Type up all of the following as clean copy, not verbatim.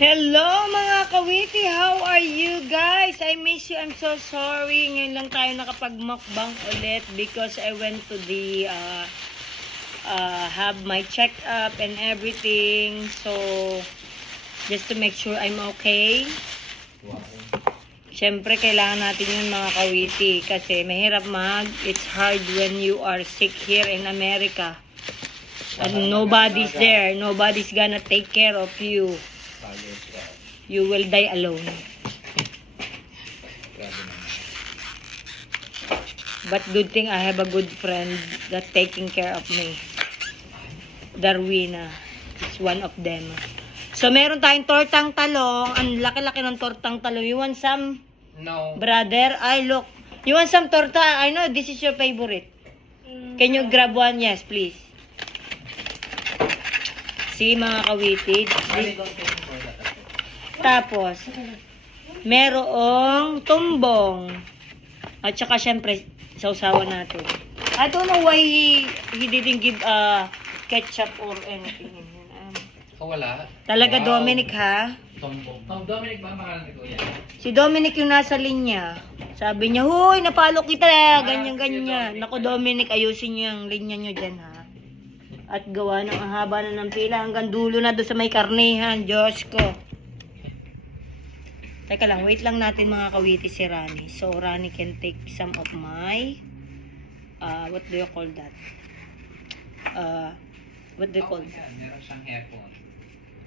Hello mga kawiti! How are you guys? I miss you. I'm so sorry. Ngayon lang tayo nakapag-mukbang ulit because I went to the have my check-up and everything. So, just to make sure I'm okay. Siyempre, kailangan natin yun mga kawiti kasi mahirap it's hard when you are sick here in America. And nobody's there. Nobody's gonna take care of you. You will die alone. But good thing I have a good friend that taking care of me. Darwina is one of them. So meron tayong tortang talong. Ang laki-laki ng tortang talong. You want some? No. Brother, I look. You want some torta? I know this is your favorite. Can you grab one? Yes, please. See mga kawiti. Tapos, merong tumbong. At saka, syempre, sausawan natin. I don't know why he didn't give ketchup or anything. Wala. Talaga, Wow. Dominic, ha? Tombong. Dominic ba makalan ni Kuya? Si Dominic yung nasa linya. Sabi niya, huy, napalo kita. Ganyan-ganyan. Naku, Dominic, ayusin niyo yung linya niyo dyan, ha? At gawa ng haba na ng pila hanggang dulo na doon sa may karnihan. Diyos ko. Teka lang, wait lang natin mga kawiti si Rani. So, Rani can take some of my, what do you call that? What do you call that? Meron siyang headphone.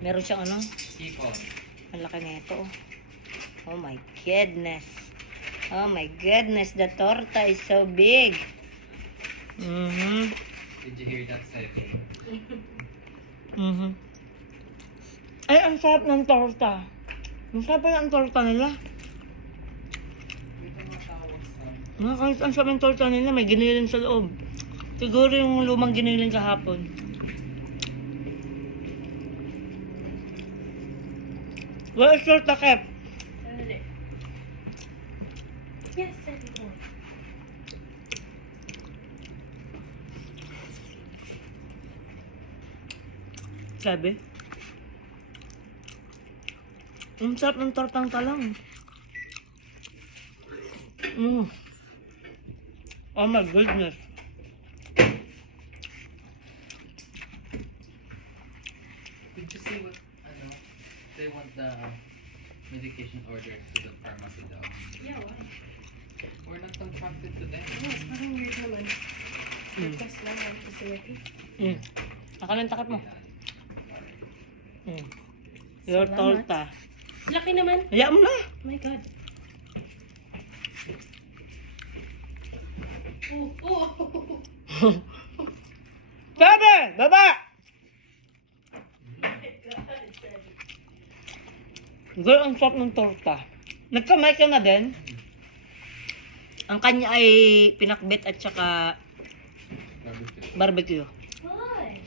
Meron siyang ano? Hipon. Ang laki na ito. Oh my goodness. Oh my goodness, the torta is so big. Did you hear that setting? Ay, ang sarap ng torta. Ang sarap pala ang torta nila. Kahit ang sarap ng torta nila, may ginilin sa loob. Siguro yung lumang ginilin kahapon. Where is torta kept? Yes, I do. Sabi? Ang sarap ng tortang talong. Oh my goodness. Did you see what, they want the medication order to the pharmacy daw? Yeah, why? We're not contracted to them. Yes, parang weird naman. Request lang ang facility. Nakalang takot mo. Your Salamat. torta. Laki naman. Hayaan mo na. Oh my God. Oh. Sabi! Baba! Girl, ang sarap ng torta. Nagkamay ka na din. Ang kanya ay pinakbet at saka barbecue. Why?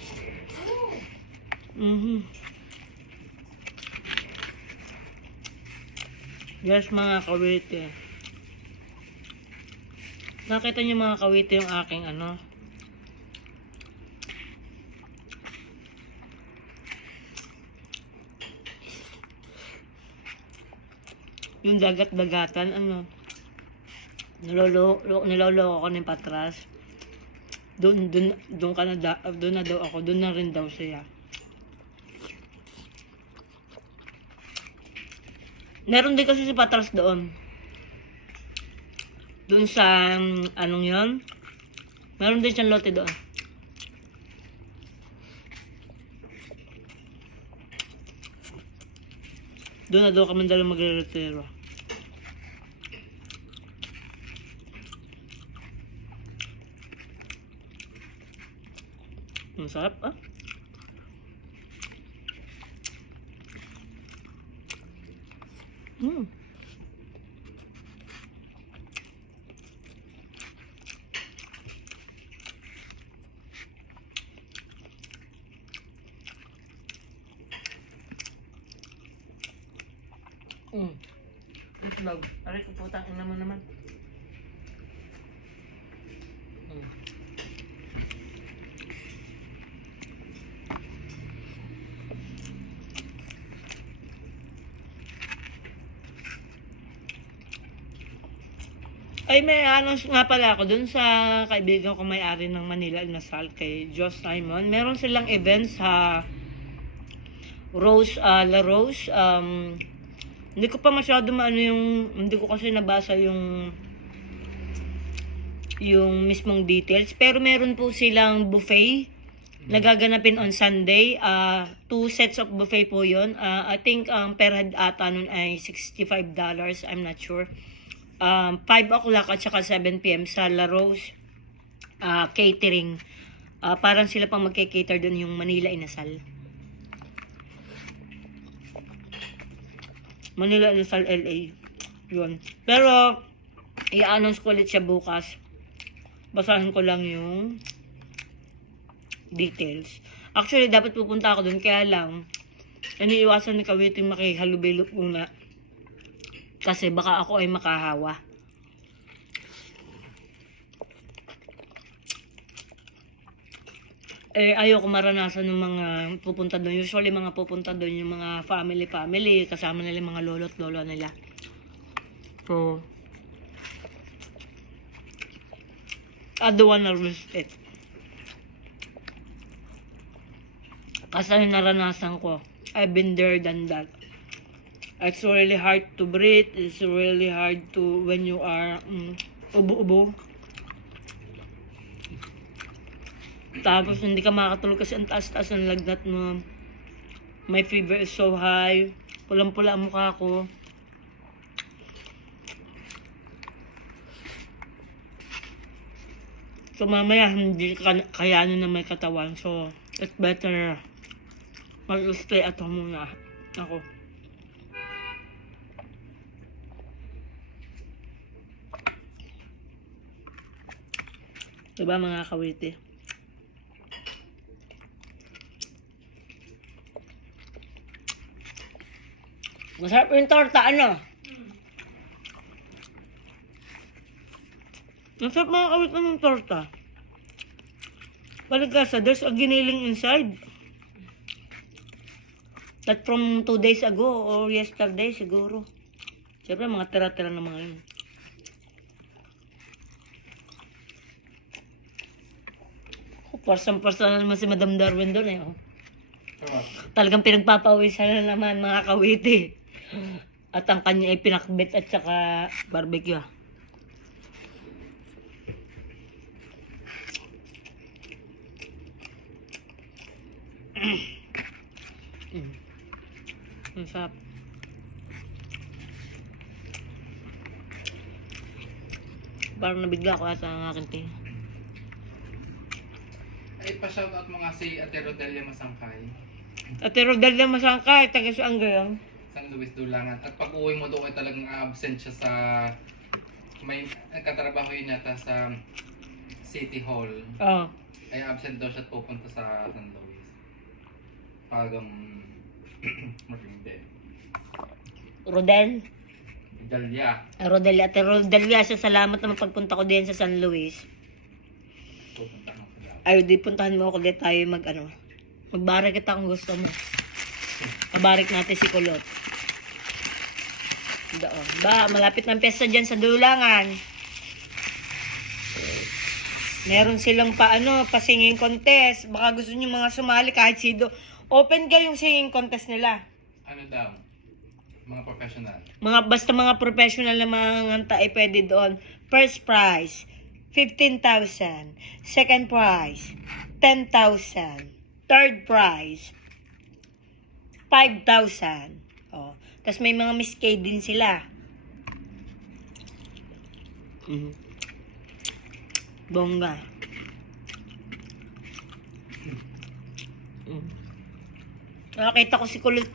Yes, mga kawite. Nakita niyo mga kawite yung aking ano. Yung dagat-dagatan, ano. Niloloko ko ng patras. Doon na daw ako. Doon na rin daw siya. Meron din kasi si Patras doon. Doon sa, anong yon? Meron din siyang lote doon. Doon na daw kami dala magre-retiro. Ang sarap, ah. Itlog. Aray ko putang ina mo naman. Ay, may announce nga pala ako dun sa kaibigan ko may-ari ng Manila Inasal kay Joss Simon. Meron silang event sa La Rose. Hindi ko pa masyado hindi ko kasi nabasa yung mismong details. Pero meron po silang buffet nagaganapin on Sunday. 2 sets of buffet po yun. I think per head ata nun ay $65. I'm not sure. 5 o'clock at saka 7 p.m. sa La Rose catering. Parang sila pang magke-cater doon yung Manila Inasal. Manila Inasal LA. Yun. Pero, i-announce ko ulit siya bukas. Basahin ko lang yung details. Actually, dapat pupunta ako doon. Kaya lang, iniiwasan ni Kawiting makihalubilo muna. Kasi baka ako ay makahawa. Ayoko maranasan ng mga pupunta doon. Usually, mga pupunta doon yung mga family. Kasama nila yung mga lolo't lolo nila. So, I don't wanna risk it. Kasi naranasan ko. I've been there, done that. It's really hard to breathe. It's really hard to, when you are ubo-ubo. Tapos hindi ka makakatulog kasi ang taas-taas ng lagnat mo. My fever is so high. Pulang-pula ang mukha ko. So mamaya hindi kayanin na may katawan. So it's better mag-stay at home muna ako. Diba mga kawiti? Masarap yung torta, ano? Masarap mga kawiti ng torta. Paligasa, there's a giniling inside. That from 2 days ago or yesterday siguro. Siyempre mga tira-tira na mga yun. Parsan-parsan na naman si Madam Darwin doon eh. Oh. Talagang pinagpapawisan na naman mga kawiti. At ang kanya ay pinakbit at saka barbecue. Ang sarap. Parang nabigla ko ata ang aking tingin. Ay, pa-shoutout mo nga si Ate Rodelia Masangkay. Ate Rodelia Masangkay, taga saan gayon? San Luis Dulangan. At pag uwi mo doon ay talagang absent siya sa... May nagkatrabaho yun yata sa City Hall. Oo. Ay absent daw siya at pupunta sa San Luis. Pagang... Marinde. Rodel? Dalia. Rodelia. Ate Rodelia, sa salamat naman pagpunta ko din sa San Luis. Pupunta ka sa Davao. Ay, di puntahan mo ako ulit tayo magbarik kita kung gusto mo. Mabarik natin si Kulot. Doon. Ba, malapit ng pesta dyan sa Dulangan. Meron silang pa singing contest. Baka gusto niyo mga sumali kahit sino. Open ka yung singing contest nila. Ano daw? Mga professional. Basta mga professional na mga nganta ay pwede doon. First prize, 15,000. Second prize, 10,000. Third prize, 5,000. Oh. Tapos may mga Miss K din sila. Bongga. Nakakita ko si Kulot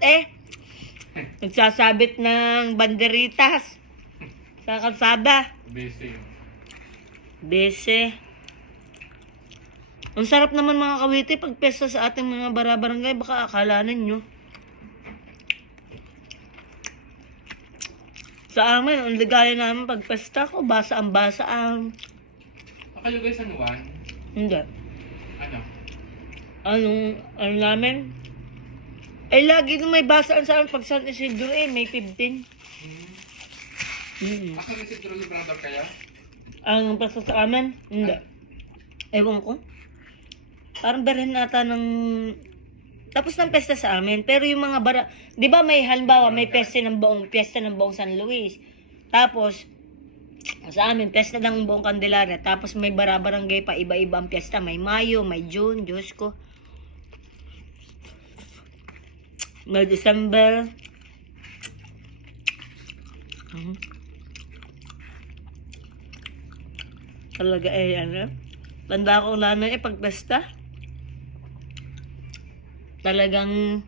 nagsasabit ng banderitas sa kalsada. Bese. Ang sarap naman mga kawiti pag pesta sa ating mga barabarangay. Baka akalanan nyo. Sa amin, ang ligaya namin pag pesta ko, basa ang basa ang... Kayo guys, San Juan? Hindi. Ano? Ano namin? Lagi na may basaan sa amin pag San Isidro may 15. Ako ni si Trullo Brother kayo? Ang pasta sa amin? Hindi. Ewan ko. Parang berhen ata ng... Tapos ng pesta sa amin. Pero yung mga di ba may halimbawa, may pesta ng buong San Luis. Tapos, sa amin, pesta ng buong Candelaria. Tapos may bara-barangay pa, iba-iba ang pesta. May Mayo, may June, Diyos ko. May December. Talaga ano? Tanda ko nanay pag pesta. Talagang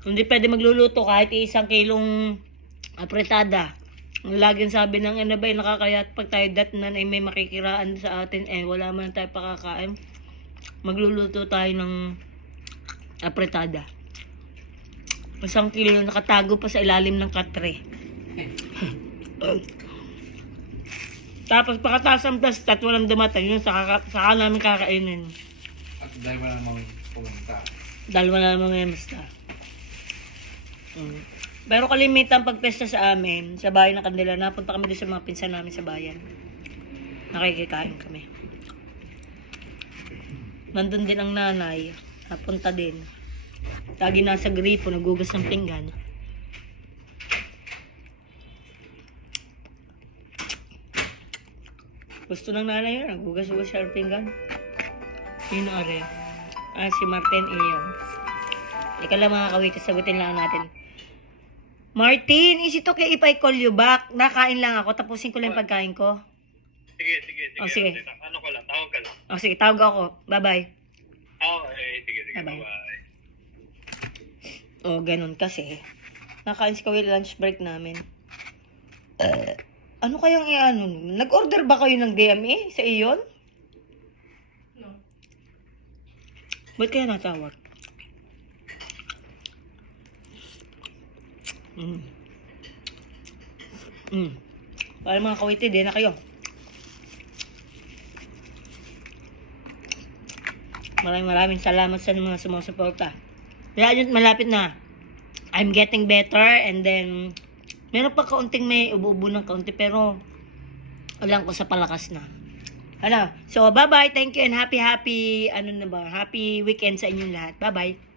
hindi pwede magluluto kahit 1 kilong apretada. Ang laging sabi ng ano ba, nakakayat pag tayo datnan ay may makikiraan sa atin, wala man tayo pakakain. Magluluto tayo ng apretada. 1 kilo nakatago pa sa ilalim ng katre. Tapos pagkataas ang pesta at walang dumating, yun saka namin kakainin. At dahil wala namang pumunta. Dahil wala namang emsta. Pero kalimitan pagpesta sa amin, sa bayan ng Candela, napunta kami doon sa mga pinsan namin sa bayan. Nakikikain kami. Nandun din ang nanay, napunta din. Lagi nasa gripo, nagugas ng pinggan. Gusto ng nanay yun, nagugas-ugas siya ng pinggan. Sino are? Si Martin iyon. Ika lang mga kawitis, sagutin lang natin. Martin, is it okay if I call you back? Nakain lang ako, tapusin ko lang yung pagkain ko. Sige. Sige. Ano ko lang, tawag ka lang. Sige, tawag ako. Bye-bye. Sige. Bye-bye. Bye. Ganun kasi. Nakain si Kawil lunch break namin. Ano kayang ano? Nag-order ba kayo ng DMA sa iyon? No. Ba't kaya natawag? Para mga kawiti, din na kayo. Maraming salamat sa mga sumusuporta. Kaya yun, malapit na. I'm getting better and then meron pa kaunting may ubo-ubo ng kaunti pero alam ko sa palakas na. So bye-bye, thank you and happy weekend sa inyong lahat. Bye-bye.